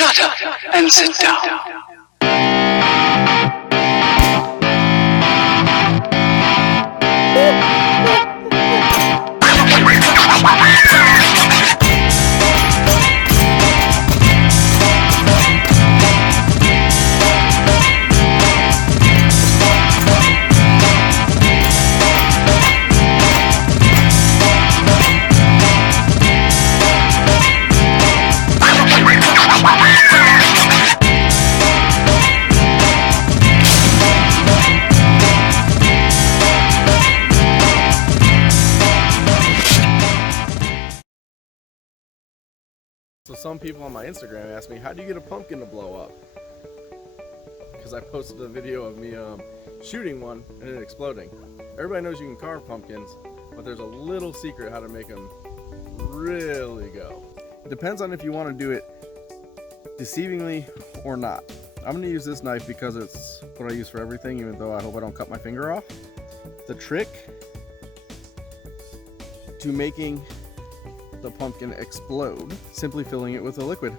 Shut up and sit down. So some people on my Instagram ask me, how do you get a pumpkin to blow up? Because I posted a video of me shooting one and it exploding. Everybody knows you can carve pumpkins, but there's a little secret how to make them really go. It depends on if you want to do it deceivingly or not. I'm going to use this knife because it's what I use for everything, even though I hope I don't cut my finger off. The trick to making the pumpkin explode, simply filling it with a liquid.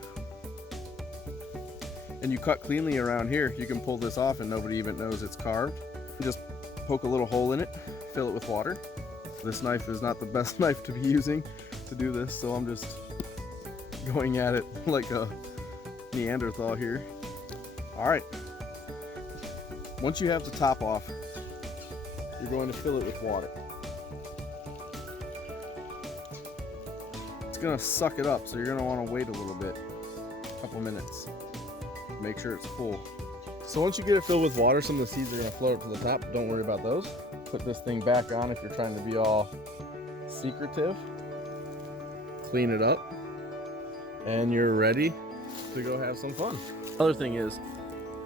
And you cut cleanly around here. You can pull this off and nobody even knows it's carved. Just poke a little hole in it, fill it with water. This knife is not the best knife to be using to do this, so I'm just going at it like a Neanderthal here. All right, once you have the top off, you're going to fill it with water. Gonna suck it up, so you're gonna want to wait a little bit, a couple minutes, make sure it's full. So once you get it filled with water, some of the seeds are gonna float up to the top. Don't worry about those. Put this thing back on if you're trying to be all secretive. Clean it up, and you're ready to go have some fun. Other thing is,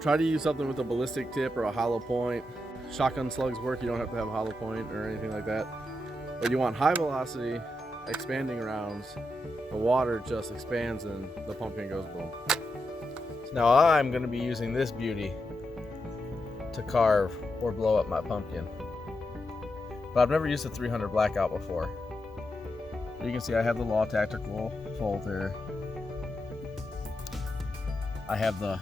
try to use something with a ballistic tip or a hollow point. Shotgun slugs work. You don't have to have a hollow point or anything like that, but you want high velocity expanding rounds. The water just expands and the pumpkin goes boom. Now I'm going to be using this beauty to carve or blow up my pumpkin, but I've never used a 300 blackout before. You can see I have the Law Tactical folder. I have the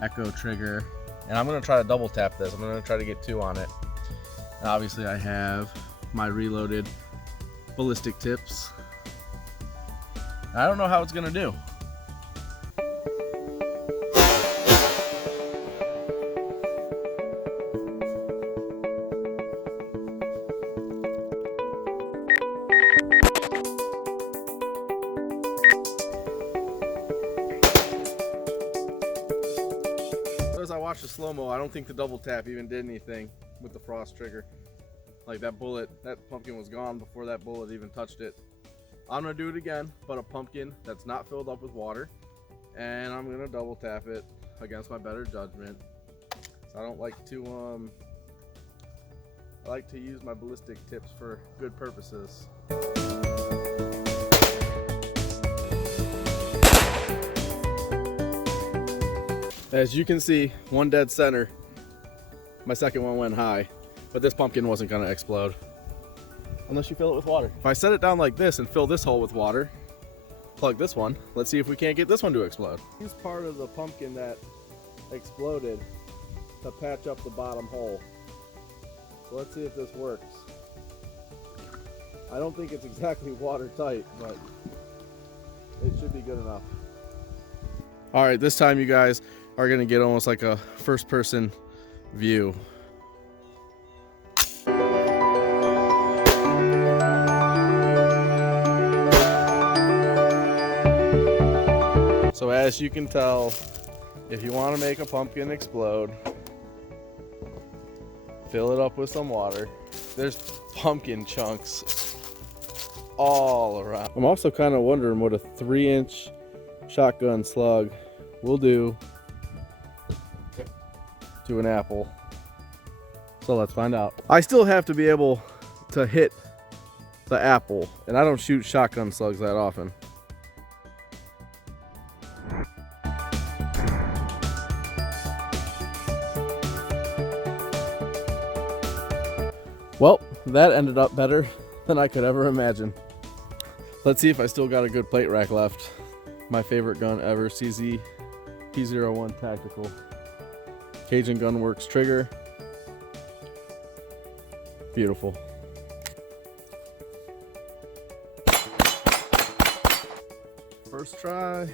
Echo trigger, and I'm going to try to double tap this. I'm going to try to get 2 on it. And obviously I have my reloaded ballistic tips. I don't know how it's gonna do. As I watched the slow-mo, I don't think the double tap even did anything with the frost trigger. Like that bullet, that pumpkin was gone before that bullet even touched it. I'm gonna do it again, but a pumpkin that's not filled up with water, and I'm gonna double tap it against my better judgment. So I don't like to I like to use my ballistic tips for good purposes. As you can see, one dead center. My second one went high. But this pumpkin wasn't gonna explode unless you fill it with water. If I set it down like this and fill this hole with water, plug this one, let's see if we can't get this one to explode. Use part of the pumpkin that exploded to patch up the bottom hole. So let's see if this works. I don't think it's exactly watertight, but it should be good enough. All right, this time you guys are gonna get almost like a first-person view. So as you can tell, if you want to make a pumpkin explode, fill it up with some water. There's pumpkin chunks all around. I'm also kind of wondering what a 3-inch shotgun slug will do to an apple. So let's find out. I still have to be able to hit the apple, and I don't shoot shotgun slugs that often. Well, that ended up better than I could ever imagine. Let's see if I still got a good plate rack left. My favorite gun ever, CZ P01 Tactical. Cajun Gunworks trigger. Beautiful. First try.